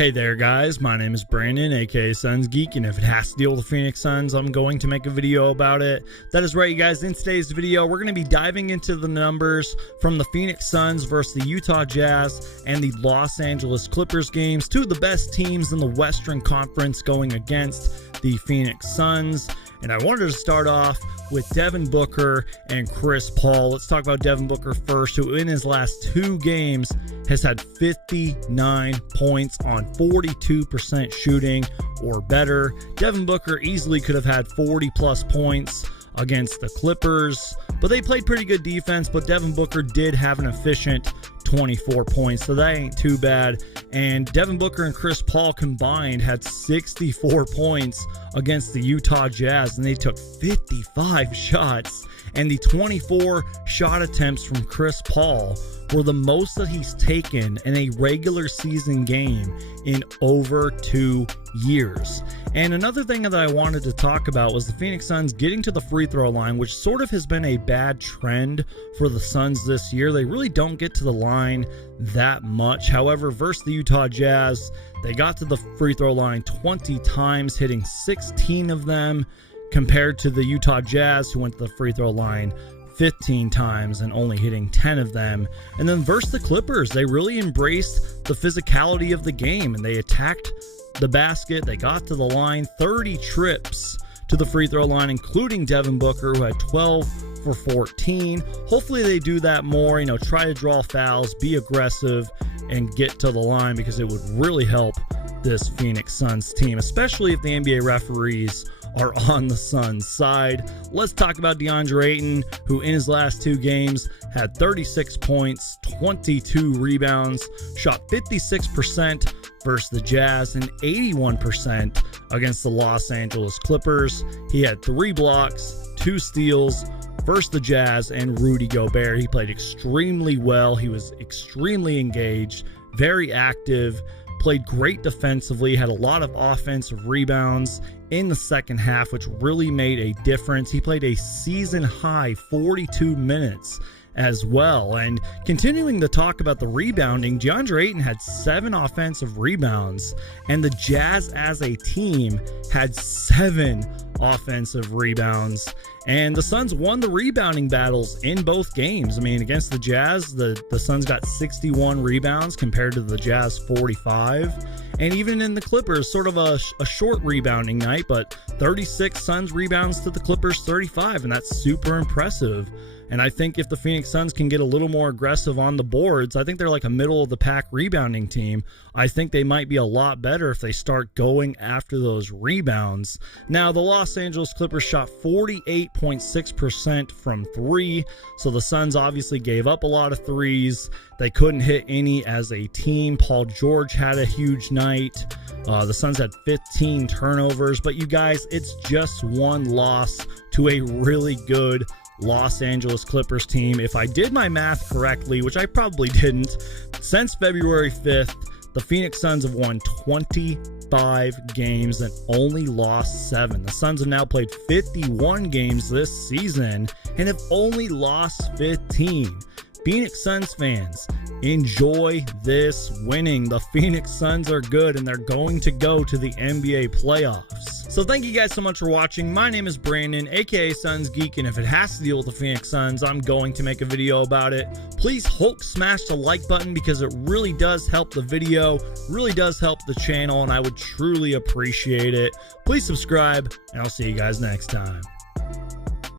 Hey there guys, my name is Brandon, aka Suns Geek, and if it has to deal with the Phoenix Suns, I'm going to make a video about it. That is right, you guys. In today's video, we're going to be diving into the numbers from the Phoenix Suns versus the Utah Jazz and the Los Angeles Clippers games, two of the best teams in the Western Conference going against the Phoenix Suns. And I wanted to start off with Devin Booker and Chris Paul. Let's talk about Devin Booker first, who in his last two games has had 59 points on 42% shooting or better. Devin Booker easily could have had 40 plus points against the Clippers, but they played pretty good defense. But Devin Booker did have an efficient 24 points, so that ain't too bad. And Devin Booker and Chris Paul combined had 64 points against the Utah Jazz, and they took 55 shots. And the 24 shot attempts from Chris Paul were the most that he's taken in a regular season game in over 2 years. And another thing that I wanted to talk about was the Phoenix Suns getting to the free throw line, which sort of has been a bad trend for the Suns this year. They really don't get to the line that much. However, versus the Utah Jazz, they got to the free throw line 20 times, hitting 16 of them, compared to the Utah Jazz, who went to the free throw line 15 times and only hitting 10 of them. And then versus the Clippers, they really embraced the physicality of the game, and they attacked the basket. They got to the line, 30 trips to the free throw line, including Devin Booker, who had 12 for 14. Hopefully they do that more, try to draw fouls, be aggressive, and get to the line, because it would really help this Phoenix Suns team, especially if the NBA referees are on the Suns side. Let's talk about Deandre Ayton, who in his last two games had 36 points, 22 rebounds, shot 56% versus the Jazz and 81% against the Los Angeles Clippers. He had 3 blocks, 2 steals versus the Jazz and Rudy Gobert. He played extremely well. He was extremely engaged, very active, played great defensively, had a lot of offensive rebounds in the second half, which really made a difference. He played a season high 42 minutes as well. And continuing to talk about the rebounding, Deandre Ayton had 7 offensive rebounds, and the Jazz as a team had 7 offensive rebounds. And the Suns won the rebounding battles in both games. I mean, against the Jazz, the Suns got 61 rebounds compared to the Jazz 45. And even in the Clippers, sort of a short rebounding night, but 36 Suns rebounds to the Clippers 35, and that's super impressive. And I think if the Phoenix Suns can get a little more aggressive on the boards, I think they're like a middle-of-the-pack rebounding team. I think they might be a lot better if they start going after those rebounds. Now, the Los Angeles Clippers shot 48.6% from 3, so the Suns obviously gave up a lot of threes. They couldn't hit any as a team. Paul George had a huge night. The Suns had 15 turnovers. But you guys, it's just one loss to a really good Los Angeles Clippers team. If I did my math correctly, which I probably didn't, since February 5th, the Phoenix Suns have won 25 games and only lost 7. The Suns have now played 51 games this season and have only lost 15. Phoenix Suns fans, enjoy this winning. The Phoenix Suns are good, and they're going to go to the NBA playoffs. So thank you guys so much for watching. My name is Brandon, aka Suns Geek, and if it has to deal with the Phoenix Suns, I'm going to make a video about it. Please Hulk smash the like button, because it really does help the video, really does help the channel, and I would truly appreciate it. Please subscribe, and I'll see you guys next time.